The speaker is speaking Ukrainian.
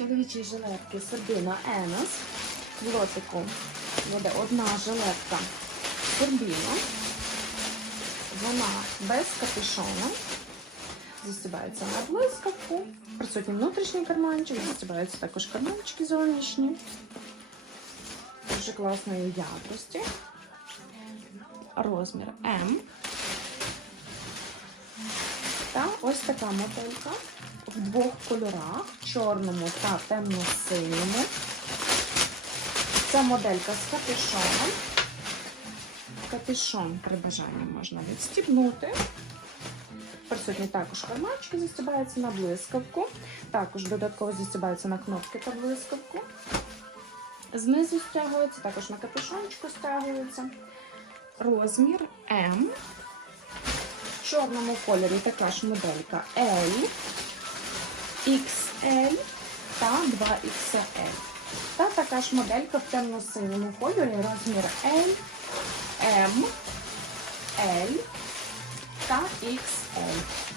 Чоловічі жилетки Сорбіно Енос. В лотику буде одна жилетка Сорбіно. Вона без капюшона. Застібається на блискавку. Присутній внутрішній карманчик, застібаються також карманчики зовнішні. Дуже класної якості. Розмір М. Та ось така моделька в двох кольорах: чорному та темно-синьому. Ця моделька з капюшоном. Капюшон при бажанні можна відстібнути. Присутні також карманчики застібаються на блискавку. Також додатково застібаються на кнопки та блискавку. Знизу стягується, також на капюшончику стягується. Розмір М. Чорному кольорі така ж моделька L, XL та 2XL. Та така ж моделька в темно-синьому кольорі розмір L, M, L та XL.